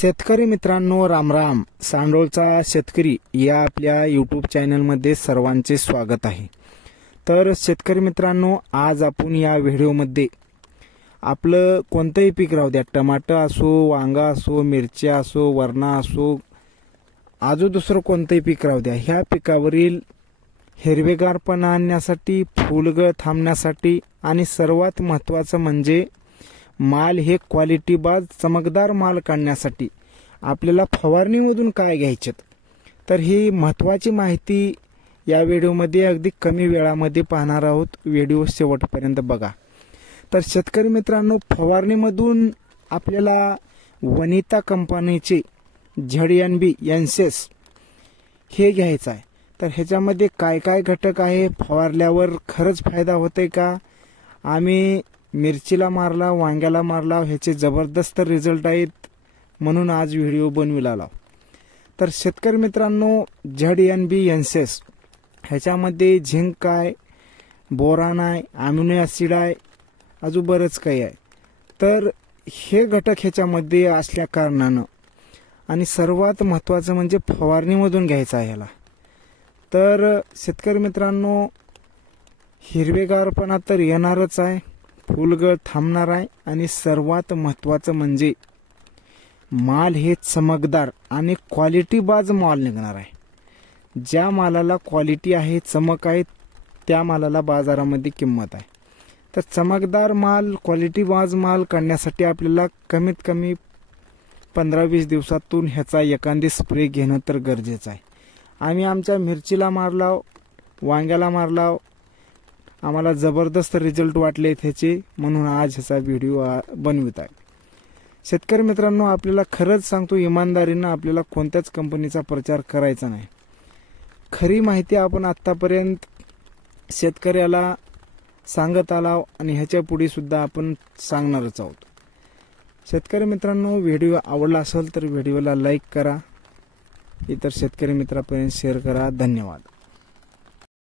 शेतकरी मित्रांनो, रामराम. सांडोळचा शेतकरी या आपल्या यूट्यूब चॅनलमध्ये सर्वांचे स्वागत आहे. तर शेतकरी मित्रांनो, आज आपण या व्हिडिओमध्ये आपलं कोणतंही पीक राहू द्या, टमाटर असो, वांगा असो, मिरच्या असो, वरणा असो, अजून दुसरं कोणतंही पीक राहू द्या, ह्या पिकावरील हिरवेगारपणा आणण्यासाठी, फुलगळ थांबण्यासाठी आणि सर्वात महत्त्वाचं म्हणजे माल हे क्वालिटीबाज चमकदार माल काढण्यासाठी आपल्याला फवारणीमधून काय घ्यायचे, तर ही महत्त्वाची माहिती या व्हिडिओमध्ये अगदी कमी वेळामध्ये पाहणार आहोत. व्हिडिओ शेवटपर्यंत बघा. तर शेतकरी मित्रांनो, फवारणीमधून आपल्याला वनिता कंपनीचे ZNB एन्सेस हे घ्यायचं आहे. तर ह्याच्यामध्ये काय काय घटक आहे, फवारल्यावर खरंच फायदा होतोय का, आम्ही मिरचीला मारला, वांग्याला मारला, ह्याचे जबरदस्त रिझल्ट आहेत, म्हणून आज व्हिडिओ बनविला आला. तर शेतकरी मित्रांनो, ZNB एन्सेस ह्याच्यामध्ये झिंक आहे, बोरान आहे, अमिनो ॲसिड आहे, अजून बरंच काही आहे. तर हे घटक ह्याच्यामध्ये असल्या कारणानं आणि सर्वात महत्त्वाचं म्हणजे फवारणीमधून घ्यायचं आहे ह्याला. तर शेतकरी मित्रांनो, हिरवेगारपणा तर येणारच आहे, फुलगळ थांबणार आहे आणि सर्वात महत्त्वाचं म्हणजे माल हे चमकदार आणि क्वालिटीबाज माल निघणार आहे. ज्या मालाला क्वालिटी आहे, चमक आहे, त्या मालाला बाजारामध्ये किंमत आहे. तर चमकदार माल, क्वालिटीबाज माल काढण्यासाठी आपल्याला कमीत कमी 15-20 दिवसातून ह्याचा एखादी स्प्रे घेणं तर गरजेचं आहे. आम्ही आमच्या मिरचीला मारला, वांग्याला मारला, आम्हाला जबरदस्त रिझल्ट वाटले त्याचे, म्हणून आज ह्याचा व्हिडिओ बनवित आहे. शेतकरी मित्रांनो, आपल्याला खरंच सांगतो, इमानदारीनं आपल्याला कोणत्याच कंपनीचा प्रचार करायचा नाही. खरी माहिती आपण आत्तापर्यंत शेतकऱ्याला सांगत आलो आणि ह्याच्या पुढे सुद्धा आपण सांगणारच आहोत. शेतकरी मित्रांनो, व्हिडिओ आवडला असेल तर व्हिडिओला लाईक करा, इतर शेतकरी मित्रांपर्यंत शेअर करा. धन्यवाद.